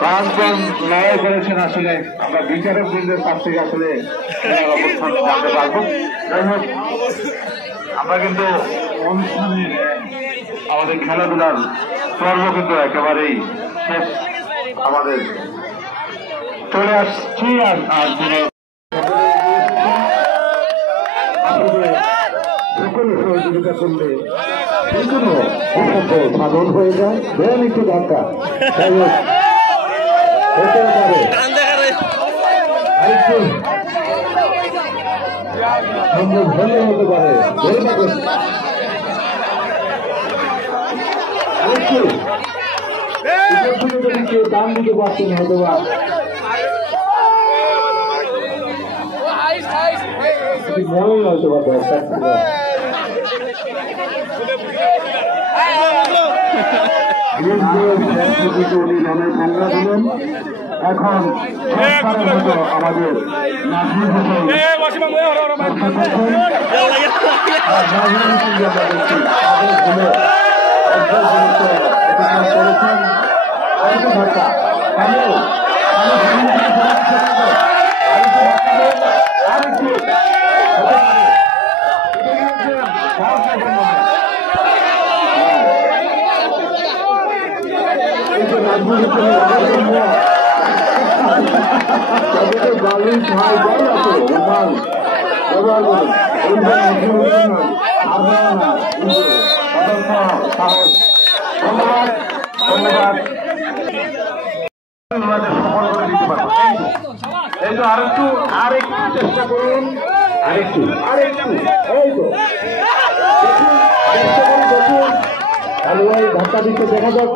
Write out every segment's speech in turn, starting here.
পাঁচজন লড়াই করেছেন। আসলে আমরা বিচারক বৃন্দের কাছ থেকে আসলে অবস্থান জানতে পারবো। যাই হোক, আমরা কিন্তু অনুষ্ঠানে আমাদের খেলাধুলার পর্ব কিন্তু একেবারেই শেষ আমাদের চলে আসছি। আর সকলে সহযোগিতা করলে যে কোনো সাধন হয়ে যায়, দেন একটু দরকার। যাই হোক, হতে পারে আরেকটু সম্ভব হলে হতে পারে আরেকটু যদি কেউ দাম দিতে পারছেন হয়তো বা মনে হয়তো বা দরকার ছিল। এখন আমাদের নাজমুল হোসেন এই তো আরেকটু চেষ্টা করুন, আরেকটু এই তো ধাক্কা দিতে দেখা যাক।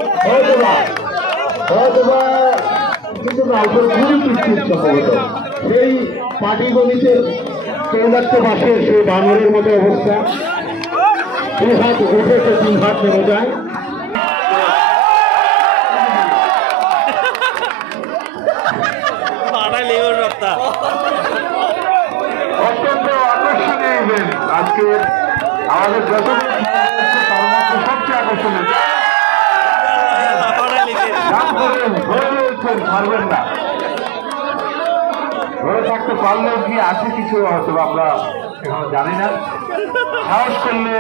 কিন্তু সম্ভবত সেই পাটিগণিতের চৌরাত্ত মাসে সেই বানরের মতো অবস্থা, 2 হাত উঠেছে 3 হাত নেমে যায়। অত্যন্ত আকর্ষণীয় ইভেন্ট আজকে আমাদের যত সবচেয়ে আকর্ষণীয়। পারবেন না, ধরে থাকতে পারলেও কি আছে কিছু হয়তো আমরা এখন জানি না। সাহস করলে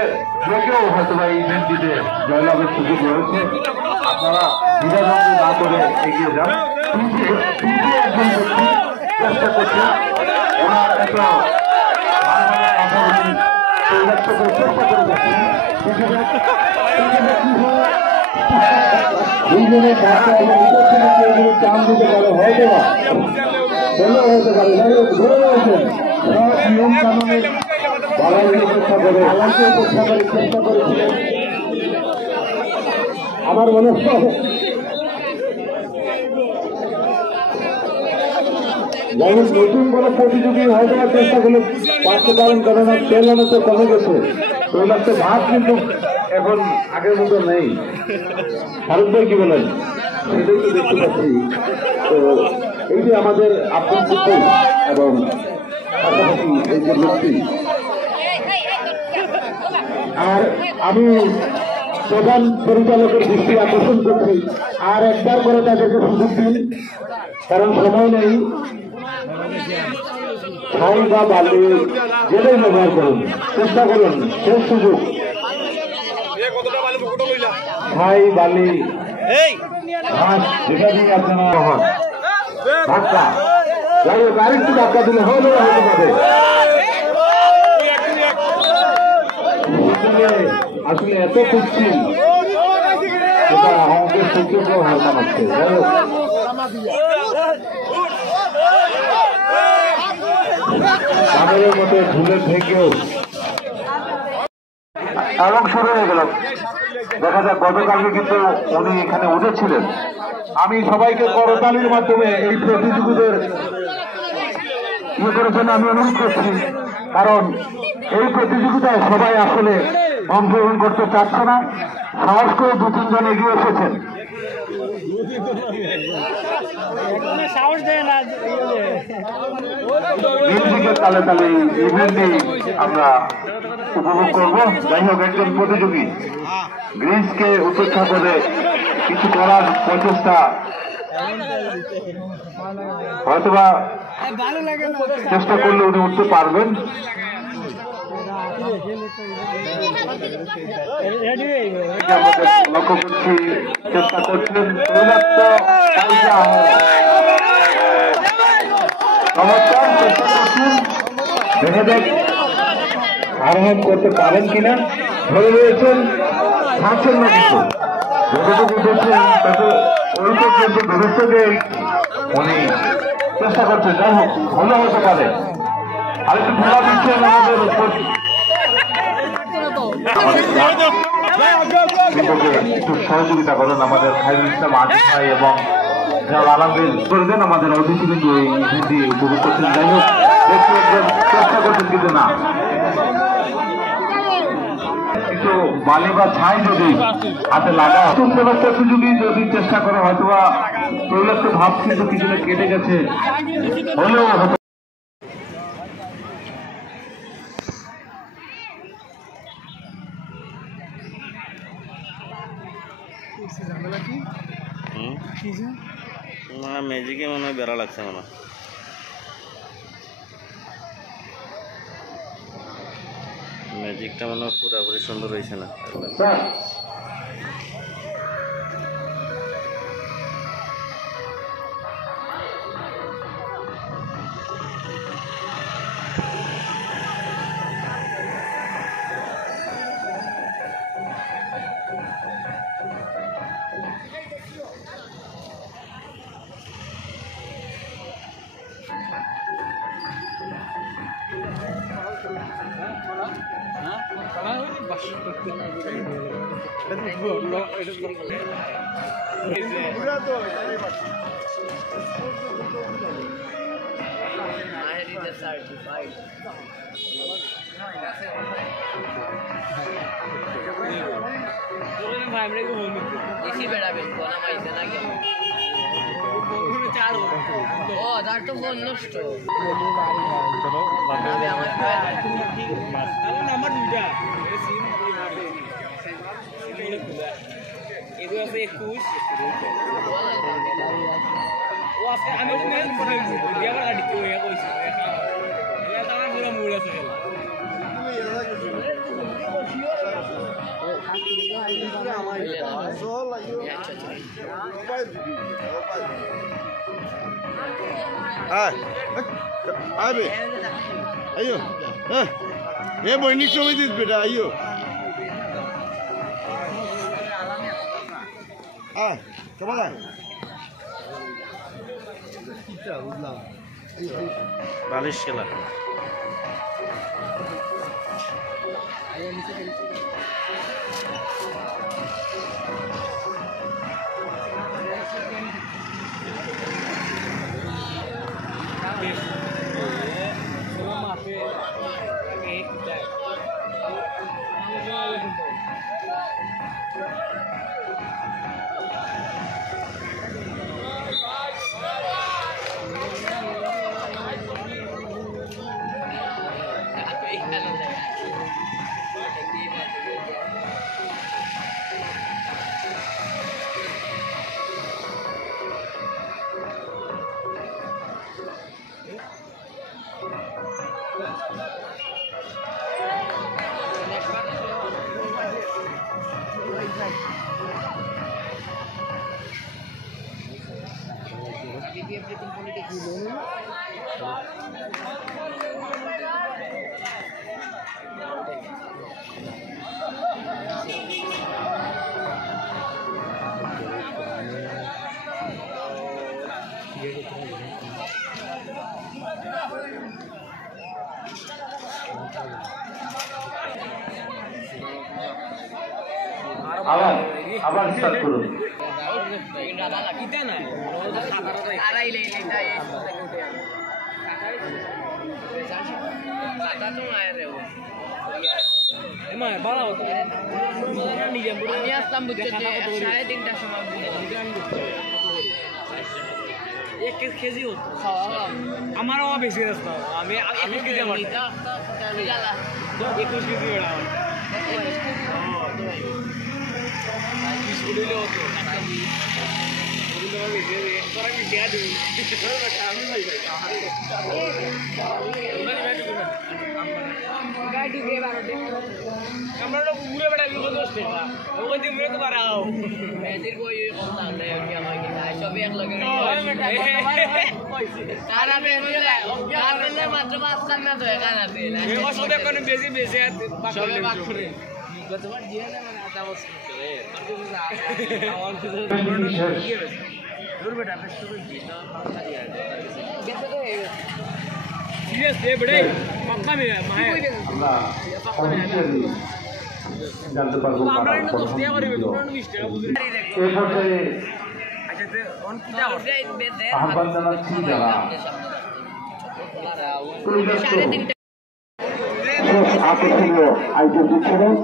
যে কেউ হয়তো বা এই ইভেন্টটিতে জয়লাভের সুযোগ রয়েছে। আপনারা দ্বিধাদ্বন্দ্ব না করে এগিয়ে যান। একজন ব্যক্তি চেষ্টা করছে, ওনার এত চেষ্টা করে যাচ্ছেন। দুইজনের কাছে চান দিতে পারে, হয়তো না হতে পারে। যাই হোক, ধরে রয়েছেন সব নিয়ম কানুনের চেষ্টা করেছিলেন। আমার মনে হয় যেমন নতুন কোনো প্রতিযোগী হয়তো চেষ্টা করলে পারতে পারেন, কারণ তেল তো কমে গেছে। তৈলাক্ত ভাত কিন্তু এখন আগের মতো নেই। ফারুক ভাই কি বলেন? সেটাই তো দেখতে পাচ্ছি। তো এই যে আমাদের আপন পুত্র এবং পাশাপাশি এই যে ব্যক্তি, আর আমি প্রধান পরিচালকের দৃষ্টি আকর্ষণ করছি, আর একবার করে তাদেরকে সুযোগ দিন, কারণ সময় নেই। ছাই বা বালি যেটাই ব্যবহার করুন, চেষ্টা করুন, শেষ সুযোগ। ছাই বালি ঘাস যেটা দিয়ে আপনারা ধাক্কা, যাই হোক আরেকটু ধাক্কা দিলে হলে হতে পারে। আসলে এত খুঁজছি এটা আমাদের সূর্যকেও হার মানাচ্ছে। যাই হোক, আমাদের মতো ঝুলের থেকেও এবং শুরু হয়ে গেল। দেখা যাক, গতকালকে কিন্তু উনি এখানে উঠেছিলেন। আমি সবাইকে করতালির মাধ্যমে এই প্রতিযোগীদের ইয়ে করেছেন আমি অনুরোধ করছি, কারণ এই প্রতিযোগিতায় সবাই আসলে অংশগ্রহণ করতে চাচ্ছে না। সাহস করে 2-3 জন এগিয়ে এসেছেন। মিউজিকের তালে তালে ইভেন্টে আমরা উপভোগ করব। যাই হোক, একজন প্রতিযোগী গ্রিসকে উপেক্ষা করে কিছু করার প্রচেষ্টা হয়তোবা চেষ্টা করলে উনি উঠতে পারবেন। লক্ষ্য করছি চেষ্টা করছেন চমৎকার চেষ্টা করছেন, দেখা যাক আরোহণ করতে পারেন কিনা। ধরে রয়েছেন, ছাড়ছেন না কিছু, যতটুকু দেখছেন ওই পর্যন্ত দূরত্ব যে উনি চেষ্টা করছেন। যাই হোক, ভালো হতে পারে। আরেকটু খেলা দিচ্ছেন আমাদের একটু সহযোগিতা করেন আমাদের খায়রুল ইসলাম আজিজ ভাই এবং আলমগীর করে দেন। আমাদের অতিথিবৃন্দু এই ইভেন্টটি উপভোগ করছেন। যাই হোক, চেষ্টা করছেন কিন্তু না, একটু বালি বা ছাই যদি হাতে লাগা কোনো প্রতিযোগী যদি চেষ্টা করে হয়তোবা তৈলাক্ত ভাব কিন্তু কিছুটা কেটে গেছে হলেও হয়তো। ম্যাজিকে মনে হয় বেড়া লাগছে, মনে হয় ম্যাজিকটা মনে হয় পুরোপুরি সুন্দর হয়েছে না। Ayo, boy, ini cuma itu beda, ayo. Coba lah. বালিশ খেলা আবার স্টার্ট করুন। আমি আসলাম বুঝতে 3:30টার সময় কেজি হতো আমারও বেশি আসতো আমি 21 কেজি হতো তোরা কি দেয়া দিবি আমি ভাই গাড়ি ঢুকে বারোটে আমরা তো ঘুরে বেড়াই লোক দোষ না ওই দিন ঘুরে তো বাড়াও মেয়েদের কই কথা না কি আমার কি সব এক লগে তারা বেরোলে কাটলে মাত্র পাঁচ কান না তো এখানে দিল এই সবে কোন বেশি বেশি সবে বাক করে গতবার দিয়ে না মানে আটা বস করে আর তুমি না আমার কিছু দূর বেটা বেশ তো দিটা পাঁচটা দিয়ে গেছে তো সিরিয়াস দে বড়ে পাক্কা মে মাহে আমরা অফিসিয়ালি জানতে পারবো আমরা একটু দোষ দেয়া করিবে তোমরা মিস্টেক বুঝলি এই পর্যায়ে আচ্ছা তে অন কি দাও আহ্বান জানাচ্ছি যারা শেষ আকর্ষণীয় আইটেম দিচ্ছিলেন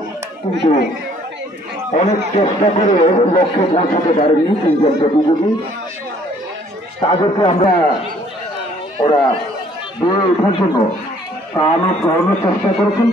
কিন্তু অনেক চেষ্টা করে লক্ষ্যে পৌঁছাতে পারেনি তিনজন প্রতিযোগী তাদেরকে আমরা ওরা দিয়ে ওঠার জন্য প্রাণ ও গ্রহণের চেষ্টা করেছেন।